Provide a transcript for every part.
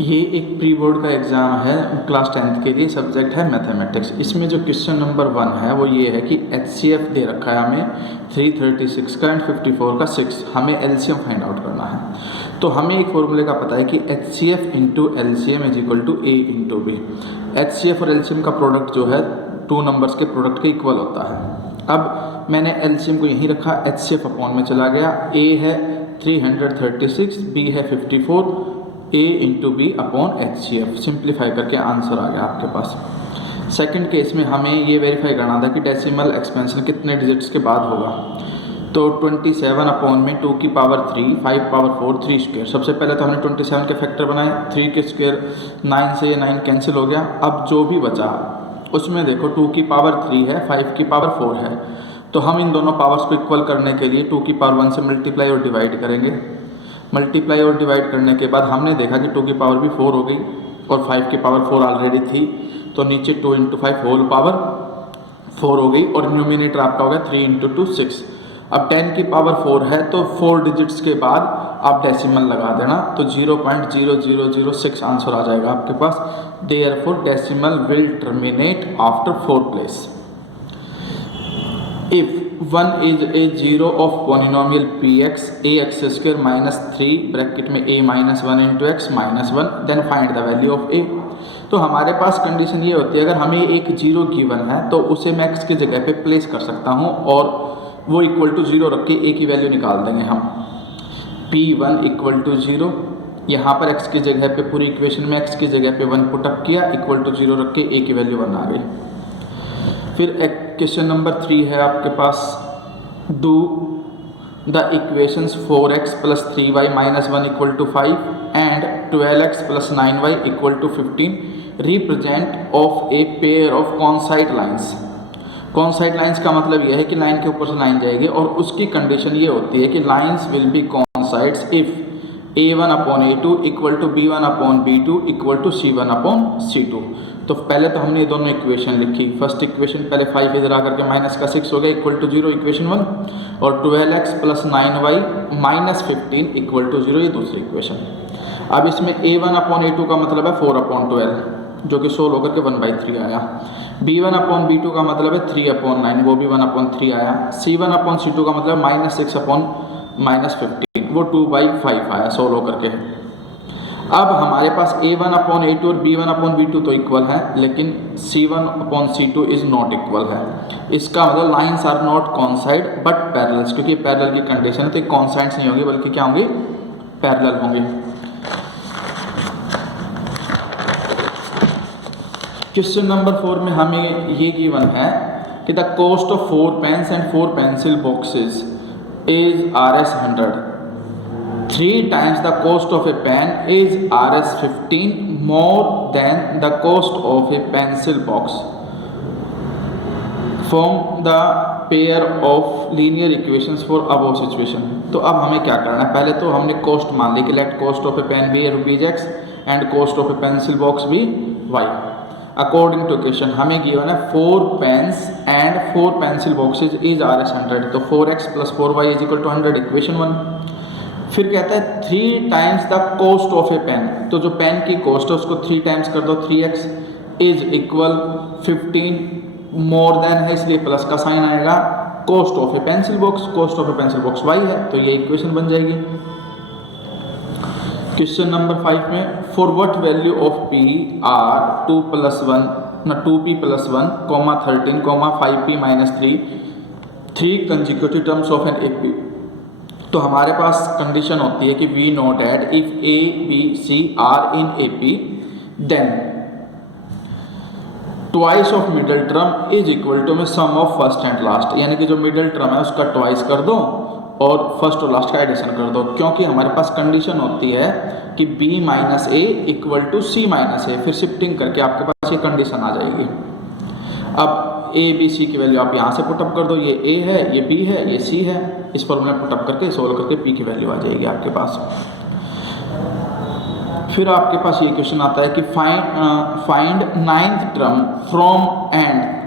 ये एक pre board का एग्ज़ाम है क्लास 10th के लिए, सब्जेक्ट है मैथमेटिक्स। इसमें जो क्वेश्चन नंबर 1 है वो ये है कि HCF दे रखा है हमें 336 का एंड 54 का 6, हमें LCM फाइंड आउट करना है। तो हमें एक फॉर्मूले का पता है कि HCF into LCM is equal to A into B। HCF और LCM का प्रोडक्ट जो है 2 नंबर्स के प्रोडक्ट के इक्वल होता है। अब मैंने LCM को यहीं रखा, HCF अपॉन में चला गया। A है 336, B है 54, A इंटू बी अपॉन HCF। सिंप्लीफाई करके आंसर आ गया आपके पास। सेकंड केस में हमें ये वेरीफाई करना था कि डेसिमल एक्सपेंशन कितने डिजिट्स के बाद होगा। तो 27 अपॉन में 2 की पावर 3, 5 पावर 4, 3 स्क्वायर। सबसे पहले तो हमने 27 के फैक्टर बनाए, 3 के स्क्वायर 9 से 9 कैंसिल हो गया। अब जो भी बचा उसमें देखो 2 की पावर 3 है, 5 की पावर 4 है। तो हम इन दोनों पावर्स को इक्वल करने के लिए 2 की पावर 1 से मल्टीप्लाई और डिवाइड करेंगे। मल्टीप्लाई और डिवाइड करने के बाद हमने देखा कि 2 की पावर भी 4 हो गई और 5 की पावर 4 ऑलरेडी थी, तो नीचे 2 इंटू 5 होल पावर 4 हो गई और न्यूमिनेटर आपका हो गया 3 इंटू 2 6। अब 10 की पावर 4 है तो 4 डिजिट्स के बाद आप डेसिमल लगा देना, तो 0.0006 आंसर आ जाएगा आपके पास। Therefore decimal will terminate after 4 place. If 1 is a zero of polynomial px ax square minus 3 bracket में a minus 1 into x minus 1, then find the value of a। तो हमारे पास कंडीशन ये होती है, अगर हमें एक जीरो गिवन है तो उसे मैं x की जगह पे प्लेस कर सकता हूँ और वो इक्वल टू 0 रख के a की वैल्यू निकाल देंगे हम। p1 इक्वल टू 0, यहाँ पर x की जगह पे पूरी इक्वेशन में x की जगह पे 1 पुटअप किया, इक्वल टू 0 रख के a की वैल्यू 1 आ गई। फिर क्वेश्चन नंबर 3 है आपके पास, do the equations 4x plus 3y minus 1 equal to 5 and 12x plus 9y equal to 15 represent of a pair of coincide lines. Coincide lines का मतलब यह है कि लाइन के ऊपर से लाइन जाएगी और उसकी कंडीशन ये होती है कि lines will be coincides if a1 upon a2 equal to b1 upon b2 equal to c1 upon c2। तो पहले तो हमने ये दोनों इक्वेशन लिखी। फर्स्ट इक्वेशन पहले 5 इधर आकर के माइनस का 6 हो गया इक्वल टू 0 इक्वेशन 1, और 12x plus 9y minus 15 equal to 0 ये दूसरी इक्वेशन। अब इसमें a1 अपॉन a2 का मतलब है 4 अपॉन 12 जो कि सोल्व होकर के 1/3 आया। b1 अपॉन b2 का मतलब है 3 अपॉन 9 वो भी 1 अपॉन 3 आया। c1 अपॉन c2 का मतलब माइनस 6 अपॉन माइनस 15 वो 2/5 आया सोल्व होकर के। अब हमारे पास a1 अपॉन a2 और b1 अपॉन b2 तो इक्वल है, लेकिन c1 upon c2 is not equal है। इसका मतलब lines are not coincide but parallels, क्योंकि पैरेलल की कंडीशन है तो कॉन्साइड्स नहीं होंगी बल्कि क्या होंगी, पैरेलल होंगे। क्वेश्चन नंबर 4 में हमें ये गिवन है कि the cost of 4 pens and 4 pencil boxes is Rs 100, 3 times the cost of a pen is Rs 15 more than the cost of a pencil box from the pair of linear equations for above situation। तो अब हमें क्या करना है, पहले तो हमने cost मान ली कि let cost of a pen be ₹x and cost of a pencil box भी y। अकॉर्डिंग टू क्वेश्चन हमें गिवन है 4 pens and 4 pencil boxes is Rs 100, तो 4x plus 4y is equal to 100 equation 1। फिर कहता है 3 times the cost of a pen, तो जो pen की कॉस्ट है उसको 3 टाइम्स कर दो, 3x is equal 15 more than है इसलिए प्लस का साइन आएगा, cost of a pencil box, cost of a pencil box y है तो ये इक्वेशन बन जाएगी। क्वेश्चन नंबर 5 में for what value of p are 2p plus 1, 13, 5p minus 3 consecutive terms of an AP। तो हमारे पास कंडीशन होती है कि we note at if a b c are in AP then twice of middle term is equal to में sum of first and last, यानी कि जो मिडल टर्म है उसका ट्वाइस कर दो और फर्स्ट और लास्ट का एडिशन कर दो, क्योंकि हमारे पास कंडीशन होती है कि b minus a equal to c minus a. फिर शिफ्टिंग करके आपके पास ये कंडीशन आ जाएगी। अब a b c की वैल्यू आप यहाँ से पुटअप कर दो, ये a है, ये b है, ये c है, इस फॉर्मूला में पुटअप करके सोल्व करके p की वैल्यू आ जाएगी आपके पास। फिर आपके पास ये क्वेश्चन आता है कि find 9th term from end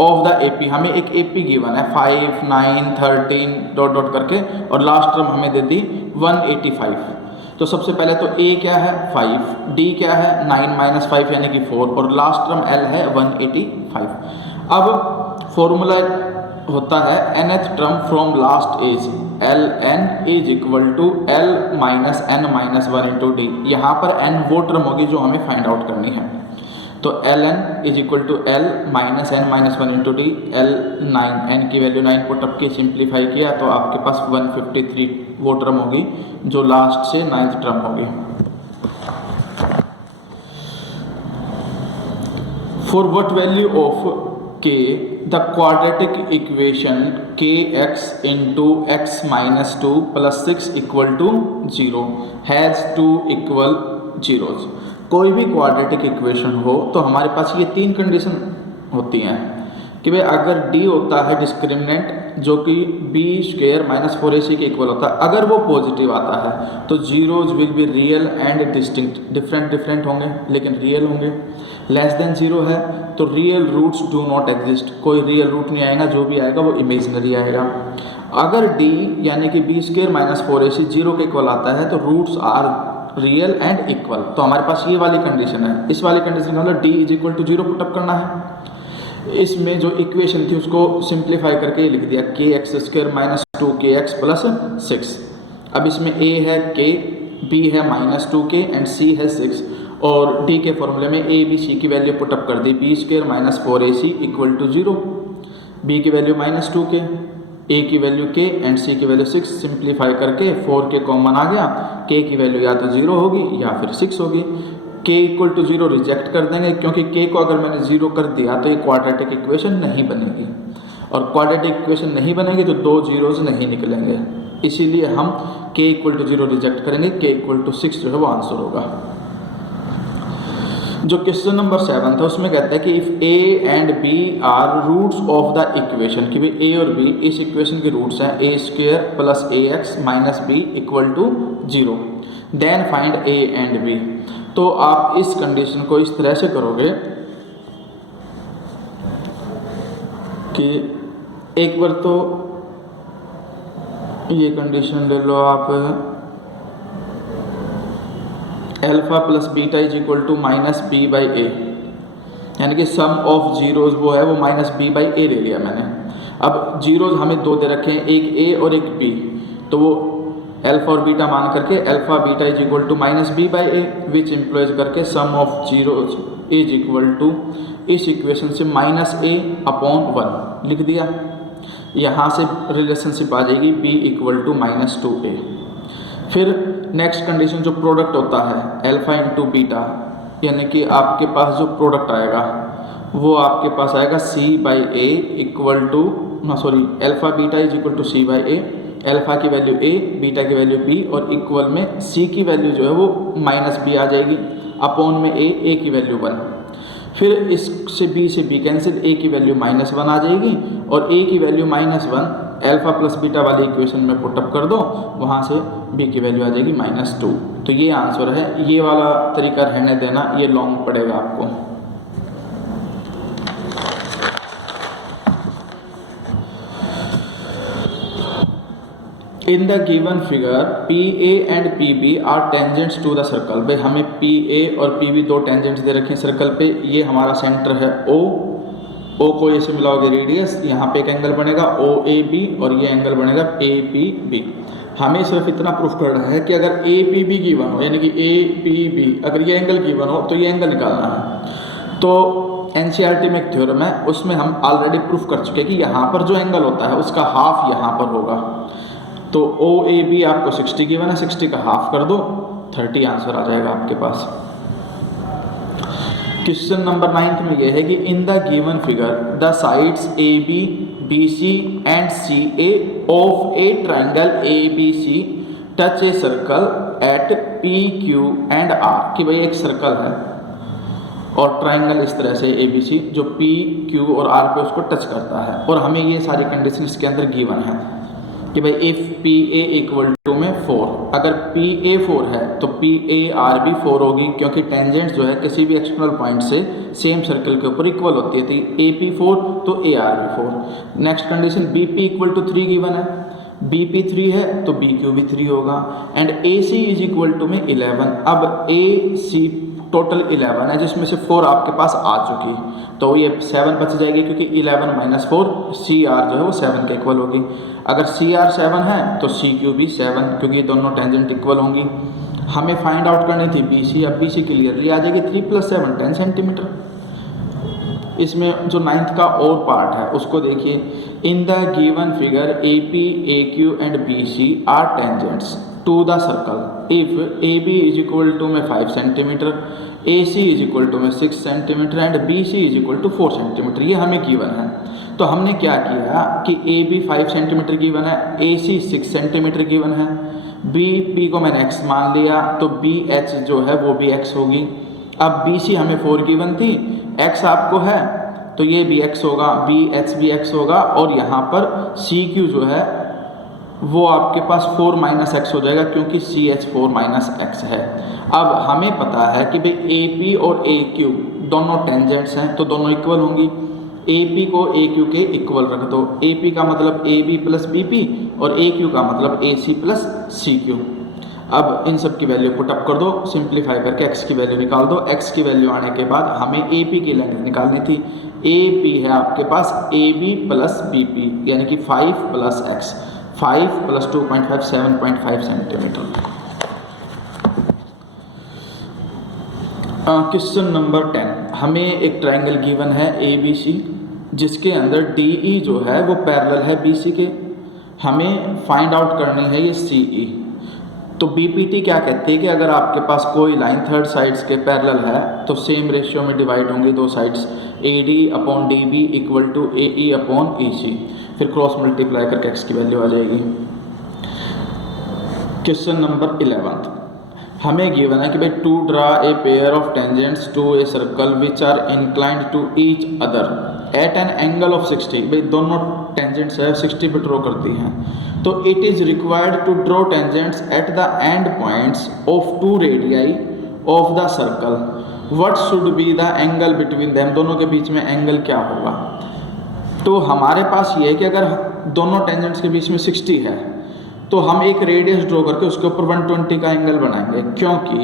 of the AP। हमें एक AP गिवन है 5, 9, 13 डॉट डॉट करके और लास्ट टर्म हमें दे दी 185। तो सबसे पहले तो a क्या है 5, d क्या है 9 माइनस 5 यानी कि 4 और लास्ट टर्म l है 185। अब फॉर्मूला होता है nth term from last as, L N is equal to L minus N minus 1 into D. यहाँ पर n वो टर्म होगी जो हमें फाइंड आउट करनी है। तो L N is equal to L minus N minus 1 into D. L 9, N की वैल्यू 9 पुट अप की सिंप्लीफाई किया तो आपके पास 153 वो टर्म होगी जो लास्ट से 9th टर्म होगी। For what value of k the quadratic equation kx into x minus 2 plus 6 equal to 0 has two equal zeros। कोई भी क्वाड्रेटिक इक्वेशन हो तो हमारे पास ये 3 कंडीशन होती हैं कि भाई अगर d होता है डिस्क्रिमिनेंट जो कि b स्क्वायर माइनस 4ac के इक्वल होता है, अगर वो पॉजिटिव आता है तो zeros will be real and distinct, different होंगे लेकिन रियल होंगे। लेस देन 0 है तो real roots do not exist, कोई रियल रूट नहीं आएगा, जो भी आएगा वो इमेजिनरी आएगा। अगर d यानी कि b स्क्वायर माइनस 4ac 0 के इक्वल आता है तो roots are real and equal. तो हमारे पास ये वाली कंडीशन है। इस वाली कंडीशन का मतलब d is equal to 0 put up करना है। इसमें जो इक्वेशन थी उसको सिंप्लीफाई करके ये लिख दिया k x square minus 2kx plus 6। अब इसमें a है k, b है माइनस 2k एंड c है 6 और d के फॉर्मूले में a b c की वैल्यू पुटअप कर दी। b square minus 4ac equal to 0, b की वैल्यू माइनस 2k, a की वैल्यू k एंड c की वैल्यू 6। सिंप्लीफाई करके 4k कॉमन आ गया, k की वैल्यू या तो 0 होगी या फिर 6 होगी। k इक्वल टू 0 रिजेक्ट कर देंगे क्योंकि k को अगर मैंने 0 कर दिया तो ये क्वाड्रेटिक इक्वेशन नहीं बनेगी और क्वाड्रेटिक इक्वेशन नहीं बनेगी तो 2 जीरोज नहीं निकलेंगे, इसीलिए हम k इक्वल टू 0 रिजेक्ट करेंगे। k इक्वल टू 6 जो है वो आंसर होगा। जो क्वेश्चन नंबर 7 था उसमें कहता है कि if a and b are roots of the equation, कि भाई a और b इस इक्वेशन के रूट्स हैं a square plus ax minus b equal to 0, then find a and b। तो आप इस कंडीशन को इस तरह से करोगे कि एक बार तो ये कंडीशन ले लो आप, alpha plus beta is equal to minus b by a, यानी कि सम ऑफ जीरोज वो है वो माइनस बी बाई ए ले लिया मैंने। अब जीरोज हमें 2 दे रखे हैं, एक ए और एक बी, तो वो एल्फा और बीटा मान करके alpha beta is equal to minus b by a, which implies करके sum of zeros is equal to इस इक्वेशन से माइनस ए अपॉन 1 लिख दिया। यहाँ से रिलेशनशिप आ जाएगी b equal to minus 2a। फिर नेक्स्ट कंडीशन जो प्रोडक्ट होता है एल्फा इंटू बीटा, यानी कि आपके पास जो प्रोडक्ट आएगा वो आपके पास आएगा c by A equal to alpha beta is equal to c by A. Alpha की वैल्यू a, बीटा की वैल्यू b और इक्वल में c की वैल्यू जो है वो माइनस b आ जाएगी, अपॉन में a की वैल्यू 1। फिर इससे b कैंसिल, a की वैल्यू माइनस 1 आ जाएगी और a की value minus 1 alpha plus beta वाली इक्वेशन में पुटअप कर दो, वहाँ से b की वैल्यू आ जाएगी माइनस 2। तो ये आंसर है। ये वाला तरीका रहने देना, ये लॉन्ग पड़ेगा आपको। In the given figure PA and PB are tangents to the circle. भाई हमें PA और PB 2 टेंजेंट्स दे रखे हैं सर्कल पे। ये हमारा सेंटर है O को ऐसे मिलाओगे रेडियस, यहाँ पे एक एंगल बनेगा OAB और ये एंगल बनेगा APB। हमें सिर्फ इतना प्रूफ करना है कि अगर APB गिवन हो, यानी कि APB अगर ये एंगल गिवन हो तो ये एंगल निकालना है। तो NCERT में एक थ्योरम है, उसमें हम ऑलरेडी प्रूफ कर चुके हैं कि यहाँ पर जो एंगल होता है उसका हाफ यहाँ पर होगा। तो OAB आपको 60 गिवन है, 60 का हाफ कर दो, 30 आंसर आ जाएगा आपके पास। क्वेश्चन नंबर 9 में यह है कि इन the given figure the sides AB, BC and CA of A triangle ABC touch a circle eight PQ and R। कि भाई एक सर्कल है और ट्राइंगल इस तरह से ABC जो PQ और R पे उसको टच करता है, और हमें ये सारी कंडीशन इसके अंदर गिवन है कि भाई इफ़ PA इक्वल टू में 4, अगर PA 4 है तो PAR भी 4 होगी, क्योंकि टेंजेंट जो है किसी भी एक्सटर्नल पॉइंट से सेम सर्कल के ऊपर इक्वल होती है। तो AP 4 तो AR भी 4। Next condition BP equal to 3 given है, BP 3 है तो BQ भी 3 होगा and AC is equal to में 11। अब AC टोटल 11 है जिसमें से 4 आपके पास आ चुकी है तो ये 7 बच जाएगी क्योंकि 11 माइनस 4 CR जो है वो 7 के इक्वल होगी। अगर CR 7 है तो CQ भी 7 क्योंकि ये दोनों टेंजेंट इक्वल होंगी। हमें फाइंड आउट करनी थी BC, अब BC क्लियरली आ जाएगी 3 + 7 10 सेंटीमीटर। इसमें जो 9th का और पार्ट है उसको देखिए। In the given figure AP, AQ and BC are tangents to the circle if AB is equal to में 5 centimetre, AC is equal to में 6 centimetre and BC is equal to 4 centimetre. ये हमें given है तो हमने क्या किया कि AB 5 सेंटीमीटर गिवन है, AC 6 सेंटीमीटर गिवन है, BP को मैंने x मान लिया तो BH जो है वो भी x होगी। अब BC हमें 4 गिवन थी, x आपको है तो ये भी x होगा, BH भी x होगा और यहाँ पर CQ जो है वो आपके पास 4 माइनस x हो जाएगा क्योंकि CH 4 माइनस x है। अब हमें पता है कि भाई AP और AQ दोनों टेंजेंट्स हैं तो दोनों इक्वल होंगी। AP को AQ के इक्वल रख दो, AP का मतलब AB प्लस BP और AQ का मतलब AC प्लस CQ। अब इन सब की वैल्यू पुटअप कर दो, सिंप्लीफाई करके x की वैल्यू निकाल दो। x की वैल्यू आने के बाद हमें AP की लेंथ निकालनी थी। AP है आपके पास AB प्लस BP यानी कि 5 plus x, 5 plus 2.5 7.5 centimetre. Question number 10, हमें एक ट्रायंगल गिवन है ABC जिसके अंदर DE जो है वो पैरेलल है BC के। हमें फाइंड आउट करनी है ये CE। तो BPT क्या कहती है कि अगर आपके पास कोई लाइन थर्ड साइड्स के पैरेलल है तो सेम रेशियो में डिवाइड होंगी दो sides, AD upon DB equal to AE upon EC, फिर क्रॉस मल्टीप्लाई करके x की वैल्यू आ जाएगी। क्वेश्चन नंबर 11, हमें गिवन है कि भाई to draw a pair of tangents to a circle which are inclined to each other at an angle of 60। भाई दोनों टेंजेंट्स है 60 पे ड्रॉ करती हैं तो it is required to draw tangents at the end points of 2 radii of the circle. What should be the angle between them, दोनों के बीच में एंगल क्या होगा। तो हमारे पास ये है कि अगर दोनों टेंजेंट्स के बीच में 60 है तो हम एक रेडियस ड्रॉ करके उसके ऊपर 120 का एंगल बनाएंगे क्योंकि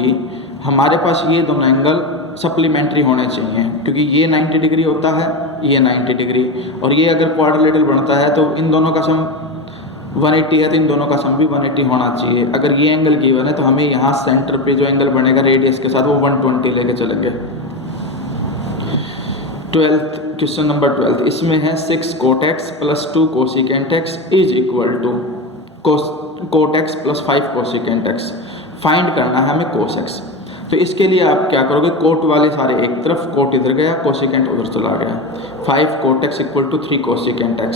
हमारे पास ये दोनों एंगल सप्लीमेंट्री होने चाहिए क्योंकि ये 90 डिग्री होता है, ये 90 डिग्री और ये अगर क्वाड्रिलेटरल बनता है तो इन दोनों का सम 180 है तो इन दोनों का सम भी 180 होना चाहिए। अगर ये एंगल गिवन है तो हमें यहाँ सेंटर पे जो एंगल बनेगा रेडियस के साथ वो 120 लेके चलेंगे। 12th क्वेश्चन नंबर 12, इसमें है 6 cot x plus 2 cosecant x is equal to cot x plus 5 cosecant x। Find करना है हमें cos x। तो इसके लिए आप क्या करोगे, कोट वाले सारे एक तरफ, कोट इधर गया, कोसिकेंट उधर चला गया। 5 cot x equal to 3 cosecant x।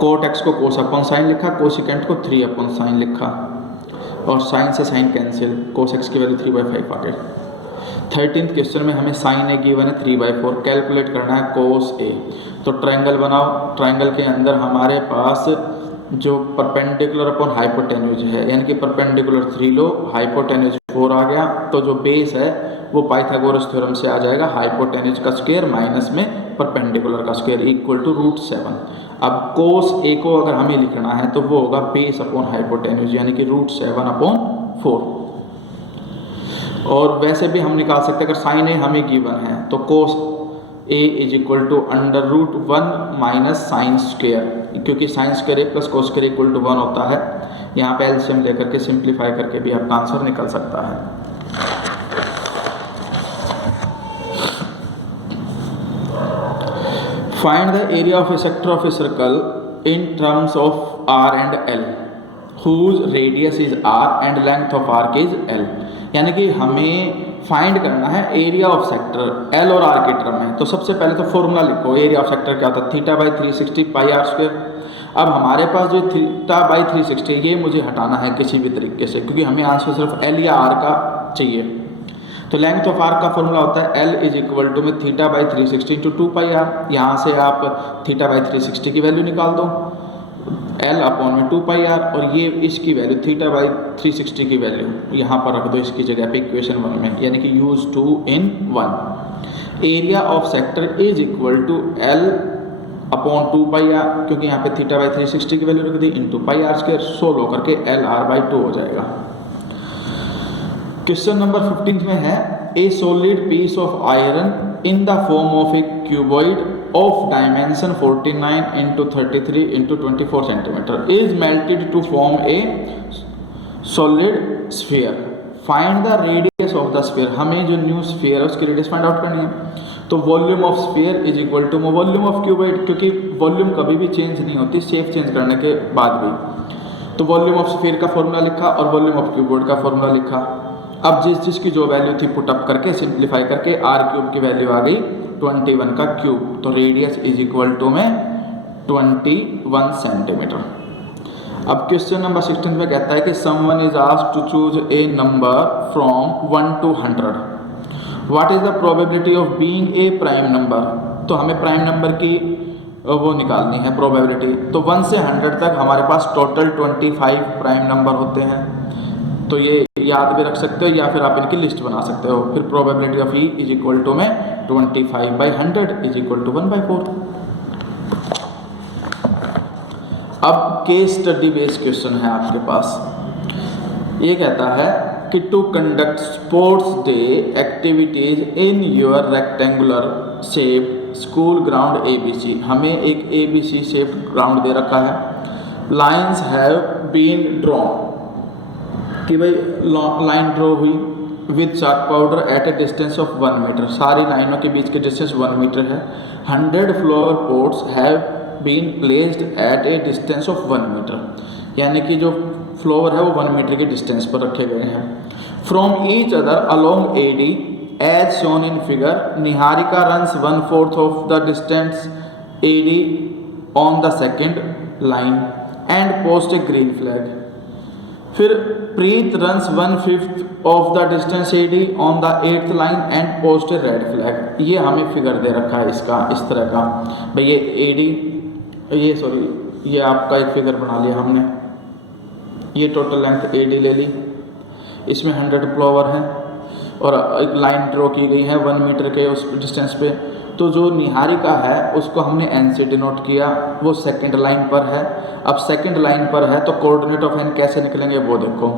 Cot x को कोस अपॉन साइन लिखा, कोसिकेंट को 3 अपॉन साइन लिखा और साइन से साइन कैंसिल, कोस x की वैल्यू 3/5 आ गई। 13th क्वेश्चन में हमें साइन ए गिवन है 3/4, कैलकुलेट करना है कोस ए। तो ट्रायंगल बनाओ, ट्रायंगल के अंदर हमारे पास जो परपेंडिकुलर अपॉन हाइपोटेन्यूज है यानी कि परपेंडिकुलर 3 लो, हाइपोटेन्यूज 4 आ गया तो जो बेस है वो पाइथागोरस थ्योरम से आ जाएगा, हाइपोटेन्यूज का स्क्वायर माइनस में परपेंडिकुलर का स्क्वायर इक्वल टू √7। अब कोस ए को अगर हमें लिखना है तो वो होगा बेस अपॉन हाइपोटेन्यूज यानी कि √7/4। और वैसे भी हम निकाल सकते हैं अगर साइन ए हमें गिवन है तो cos A is equal to √1 minus sine square, क्योंकि sine square A plus cos square equal to 1 होता है। यहाँ पे एलसीएम लेकर के सिंप्लीफाई करके भी आपका आंसर निकल सकता है। Find the area of A sector of a circle in terms of r and l whose radius is r and length of arc is l। यानी कि हमें फाइंड करना है एरिया ऑफ सेक्टर L और R के term में। तो सबसे पहले तो फॉर्मूला लिखो, एरिया ऑफ सेक्टर क्या होता है, θ/360 πr²। अब हमारे पास जो θ/360 ये मुझे हटाना है किसी भी तरीके से क्योंकि हमें आंसर सिर्फ L या R का चाहिए। तो लेंथ ऑफ आर्क का फॉर्मूला होता है L इज इक्वल टू में θ/360 × 2πr। यहाँ से आप θ/360 की वैल्यू निकाल दो, L अपॉन में 2πr और ये इसकी वैल्यू θ/360 की वैल्यू यहाँ पर रख दो इसकी जगह पे इक्वेशन 1 में, यानी कि use 2 in 1। Area of sector is equal to L upon 2 pi r, क्योंकि यहाँ पे थीटा बाई 360 की वैल्यू रख दी, into pi r square, solve होकर के एल आर बाई 2 हो जाएगा। क्वेश्चन नंबर 15 में है a solid piece of iron in the form of a cuboid of dimension 49 into 33 into 24 centimetre is melted to form a solid sphere, find the radius of the sphere. हमें जो new sphere है उसकी radius find out करनी है। तो volume of sphere is equal to volume of cuboid, क्योंकि volume कभी भी चेंज नहीं होती शेप चेंज करने के बाद भी। तो वॉल्यूम ऑफ स्फीयर का फॉर्मूला लिखा और वॉल्यूम ऑफ क्यूबॉइड का फॉर्मूला लिखा। अब जिस की जो वैल्यू थी पुट अप करके सिंप्लीफाई करके आर क्यूब की वैल्यू आ गई 21 का क्यूब, तो रेडियस इज इक्वल टू में 21 सेंटीमीटर। अब क्वेश्चन नंबर 16 में कहता है कि someone is asked to choose a number from 1 to 100, what is the probability of being a prime number. तो हमें प्राइम नंबर की वो निकालनी है प्रोबेबिलिटी। तो 1 से 100 तक हमारे पास टोटल 25 प्राइम नंबर होते हैं, तो ये याद भी रख सकते हो या फिर आप इनकी लिस्ट बना सकते हो। फिर probability of E is equal to में 25/100 इज इक्वल टू 1/4। अब केस स्टडी बेस्ड क्वेश्चन है आपके पास। ये कहता है कि to conduct sports day activities in your rectangular shape school ground ABC। हमें एक ABC शेप्ड ग्राउंड दे रखा है। लाइंस हैव बीन ड्रॉन, कि भाई लाइन ड्रॉ हुई with chalk powder at a distance of 1 metre. सारी लाइनों के बीच के डिस्टेंस 1 मीटर है। 100 flower pots have been placed at a distance of 1 metre, यानी कि जो फ्लावर है वो 1 मीटर के डिस्टेंस पर रखे गए हैं। From each other along AD as shown in figure, Niharika runs 1/4 of the distance AD on the second line and post a green flag. फिर Preet runs 1/5 of the distance AD on the 8th line and post a red flag. ये हमें figure दे रखा है इसका इस तरह का। भाई ये ये आपका एक फिगर बना लिया हमने। ये टोटल लेंथ AD ले ली, इसमें 100 फ्लावर है और एक लाइन ड्रॉ की गई है 1 मीटर के उस डिस्टेंस पे। तो जो निहारिका है उसको हमने N से डिनोट किया, वो सेकंड लाइन पर है। अब सेकंड लाइन पर है तो कोऑर्डिनेट ऑफ N कैसे निकलेंगे वो देखो।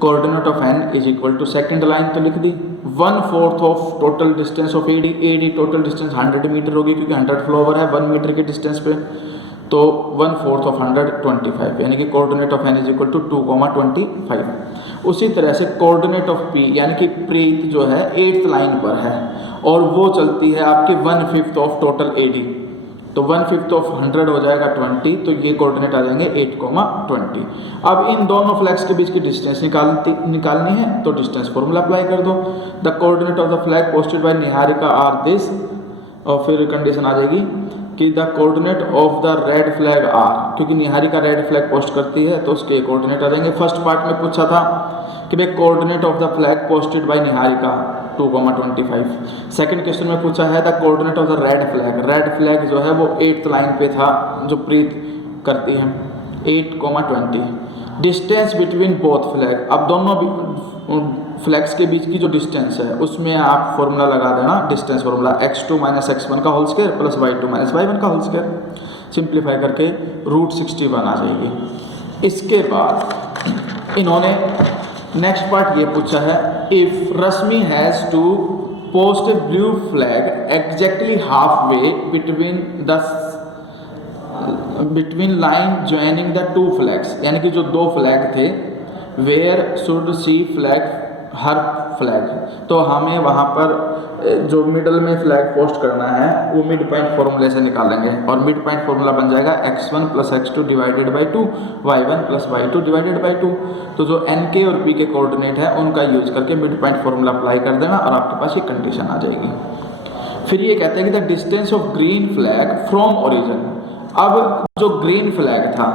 Coordinate of N is equal to second line तो लिख दी 1/4 of total distance of AD total distance 100 metre होगी क्योंकि 100 फ्लावर है 1 मीटर के डिस्टेंस पे। तो 1/4 ऑफ 100 25, यानी कि coordinate of N is equal to 2,25। उसी तरह से कोऑर्डिनेट ऑफ P यानी कि प्रीत जो है 8th लाइन पर है और वो चलती है आपके 1/5 ऑफ टोटल AD। तो 1/5 ऑफ 100 हो जाएगा 20, तो ये कोऑर्डिनेट आ जाएंगे 8,20। अब इन दोनों फ्लैग्स के बीच की डिस्टेंस निकालनी है तो डिस्टेंस फॉर्मूला अप्लाई कर दो। The coordinate of the flag posted by Niharika are this, और फिर कंडीशन आ जाएगी कि the coordinate of the red flag are, क्योंकि निहारिका रेड फ्लैग पोस्ट करती है तो उसके कोऑर्डिनेट आ जाएंगे। फर्स्ट पार्ट में पूछा था कि भाई coordinate of the flag posted by Niharika 2,25। Second question में पूछा है the coordinate of the red flag जो है वो 8th लाइन पे था जो प्रीत करती है 8,20। डिस्टेंस बिटवीन बोथ फ्लैग, अब दोनों फ्लैग्स के बीच की जो डिस्टेंस है उसमें आप फॉर्मूला लगा देना डिस्टेंस फॉर्मूला x2 - x1 का whole square plus y2 - y1 का होल स्क्वायर। सिंप्लीफाई करके √61 आ जाएगी। इसके बाद इन्होंने नेक्स्ट पार्ट ये पूछा है if Rashmi has to post a blue flag exactly half way between line joining the 2 flags, यानी कि जो 2 फ्लैग थे where should she flag her flag, तो हमें वहाँ पर जो मिडल में फ्लैग पोस्ट करना है वो मिड पॉइंट फॉर्मूले से निकालेंगे और मिड पॉइंट फॉर्मूला बन जाएगा x1 + x2 divided by 2 y1 + y2 divided by 2। तो जो NK और P के कोऑर्डिनेट है उनका यूज करके मिड पॉइंट फॉर्मूला अप्लाई कर देना और आपके पास ये कंडीशन आ जाएगी। फिर ये कहते हैं कि the distance of green flag from origin. अब जो ग्रीन फ्लैग था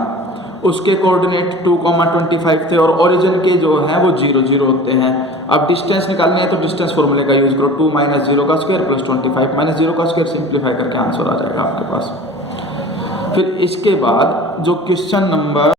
उसके कोऑर्डिनेट 2,25 थे और ओरिजिन के जो हैं वो 0, 0 होते हैं। अब डिस्टेंस निकालनी है तो डिस्टेंस फॉर्मूले का यूज करो 2 - 0 का स्क्वायर प्लस 25 - 0 का स्क्वायर। सिंप्लीफाई करके आंसर आ जाएगा आपके पास। फिर इसके बाद जो क्वेश्चन नंबर